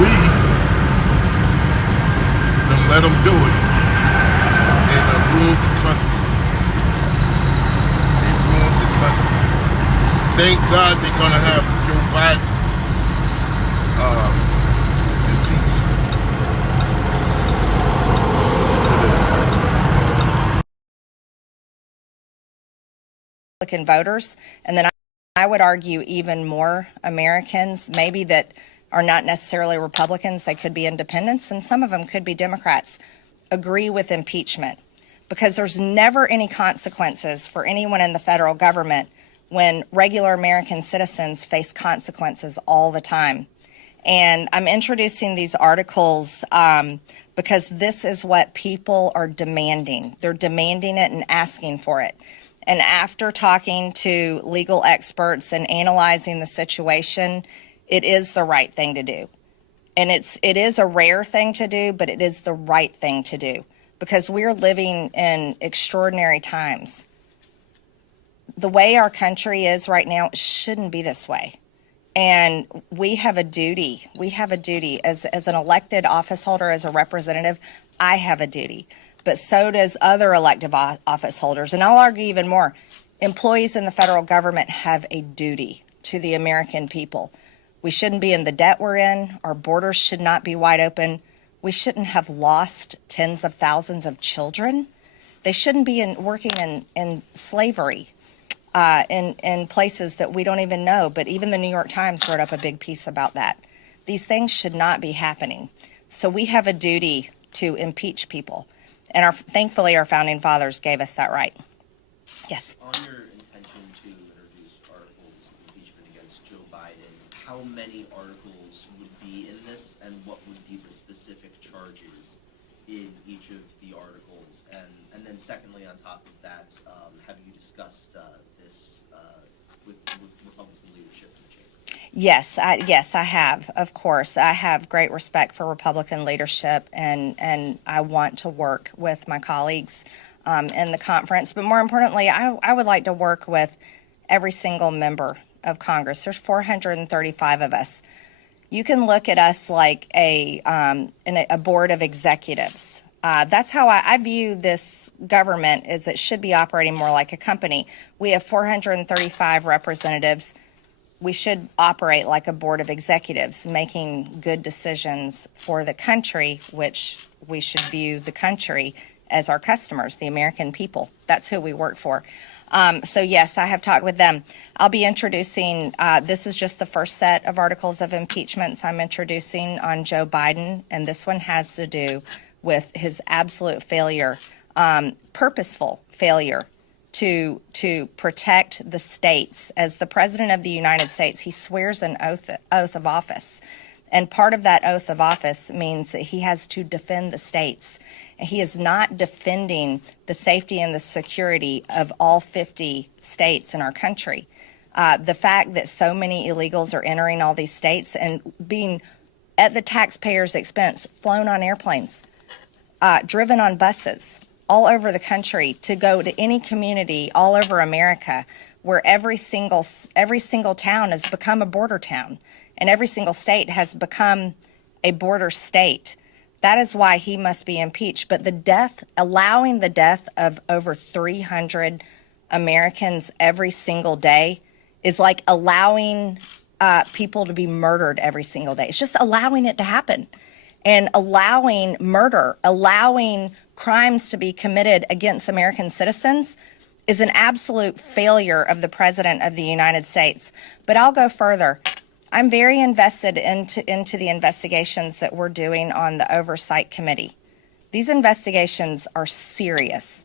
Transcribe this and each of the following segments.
we done let them do it. They done ruined the country. They ruined the country. Thank God they're gonna have Joe Biden impeached. Listen to this. Republican voters, and then I would argue even more Americans, maybe that are not necessarily Republicans, they could be independents, and some of them could be Democrats, agree with impeachment. Because there's never any consequences for anyone in the federal government when regular American citizens face consequences all the time. And I'm introducing these articles because this is what people are demanding. They're demanding it and asking for it. And after talking to legal experts and analyzing the situation, it is the right thing to do. And it is a rare thing to do, but it is the right thing to do because we're living in extraordinary times. The way our country is right now, it shouldn't be this way. And we have a duty. We have a duty as an elected office holder, as a representative. I have a duty, but so does other elective office holders. And I'll argue even more. Employees in the federal government have a duty to the American people. We shouldn't be in the debt we're in. Our borders should not be wide open. We shouldn't have lost tens of thousands of children. They shouldn't be working in slavery. In places that we don't even know, but even the New York Times wrote up a big piece about that. These things should not be happening. So we have a duty to impeach people, and thankfully our founding fathers gave us that right. Yes. On your intention to introduce articles of impeachment against Joe Biden, how many articles would be in this, and what would be the specific charges in each of the articles? And then secondly, on top of that, have you discussed this with Republican leadership in the chamber? Yes, I have. Of course, I have great respect for Republican leadership, and I want to work with my colleagues in the conference. But more importantly, I would like to work with every single member of Congress. There's 435 of us. You can look at us like a board of executives. That's how I view this government, is it should be operating more like a company. We have 435 representatives. We should operate like a board of executives, making good decisions for the country, which we should view the country as our customers, the American people. That's who we work for. So yes, I have talked with them. I'll be introducing, this is just the first set of articles of impeachments I'm introducing on Joe Biden, and this one has to do with his absolute failure, purposeful failure to protect the states. As the President of the United States, he swears an oath of office. And part of that oath of office means that he has to defend the states. He is not defending the safety and the security of all 50 states in our country. The fact that so many illegals are entering all these states and being at the taxpayers' expense, flown on airplanes, driven on buses all over the country to go to any community all over America, where every single town has become a border town and every single state has become a border state. That is why he must be impeached. But allowing the death of over 300 Americans every single day is like allowing people to be murdered every single day. It's just allowing it to happen. And allowing murder, allowing crimes to be committed against American citizens is an absolute failure of the President of the United States. But I'll go further. I'm very invested into the investigations that we're doing on the Oversight Committee. These investigations are serious.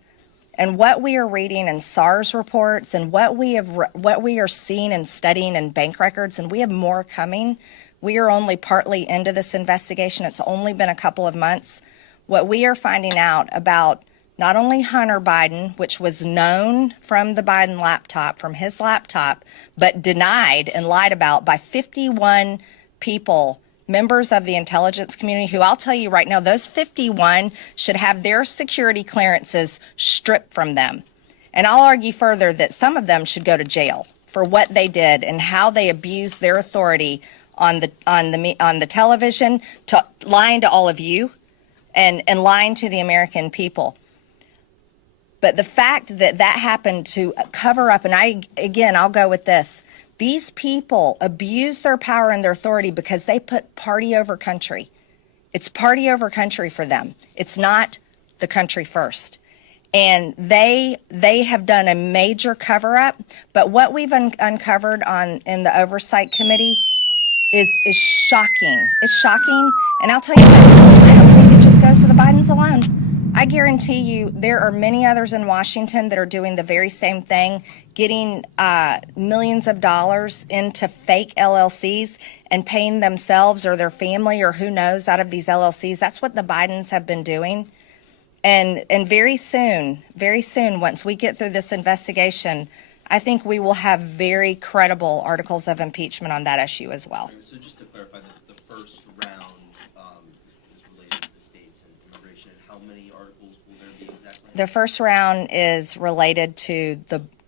And what we are reading in SARS reports and what we are seeing and studying in bank records, and we have more coming. We are only partly into this investigation. It's only been a couple of months. What we are finding out about not only Hunter Biden, which was known from the Biden laptop, from his laptop, but denied and lied about by 51 people, members of the intelligence community, who I'll tell you right now, those 51 should have their security clearances stripped from them. And I'll argue further that some of them should go to jail for what they did and how they abused their authority on the television, lying to all of you, and lying to the American people. But the fact that that happened to cover up, and I'll go with this. These people abuse their power and their authority because they put party over country. It's party over country for them. It's not the country first. And they have done a major cover up. But what we've uncovered in the oversight committee is shocking. It's shocking. And I'll tell you what, I don't think it just goes to the Bidens alone. I guarantee you there are many others in Washington that are doing the very same thing, getting millions of dollars into fake LLCs and paying themselves or their family or who knows out of these LLCs. That's what the Bidens have been doing. And very soon, once we get through this investigation, I think we will have very credible articles of impeachment on that issue as well. So just to clarify, the first round is related to the states and immigration. And how many articles will there be exactly? The first round is related to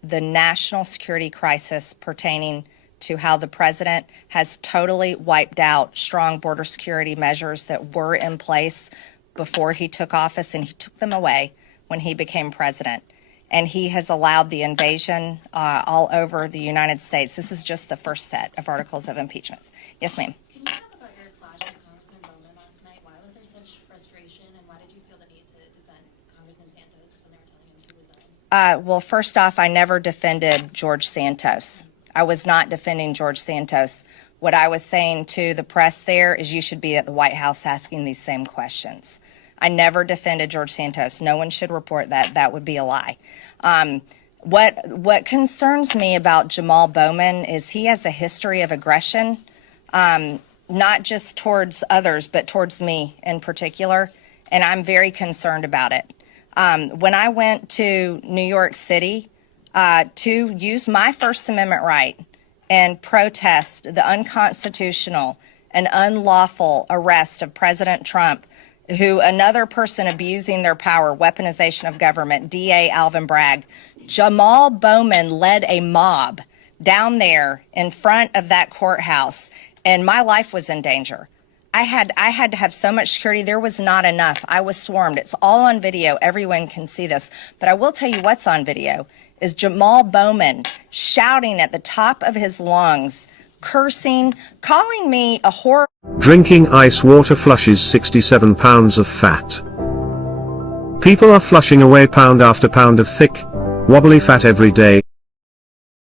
the national security crisis pertaining to how the president has totally wiped out strong border security measures that were in place before he took office, and he took them away when he became president. And he has allowed the invasion all over the United States. This is just the first set of articles of impeachment. Yes, ma'am. Can you talk about your clash with Congressman Bowman last night? Why was there such frustration, and why did you feel the need to defend Congressman Santos when they were telling him to resign? Well, first off, I never defended George Santos. I was not defending George Santos. What I was saying to the press there is you should be at the White House asking these same questions. I never defended George Santos. No one should report that. That would be a lie. What concerns me about Jamal Bowman is he has a history of aggression, not just towards others, but towards me in particular, and I'm very concerned about it. When I went to New York City to use my First Amendment right and protest the unconstitutional and unlawful arrest of President Trump, who another person abusing their power, weaponization of government, DA Alvin Bragg, Jamal Bowman led a mob down there in front of that courthouse, and my life was in danger. I had to have so much security. There was not enough. I was swarmed. It's all on video. Everyone can see this. But I will tell you what's on video is Jamal Bowman shouting at the top of his lungs, cursing, calling me a whore. Drinking ice water flushes 67 pounds of fat. People are flushing away pound after pound of thick, wobbly fat every day.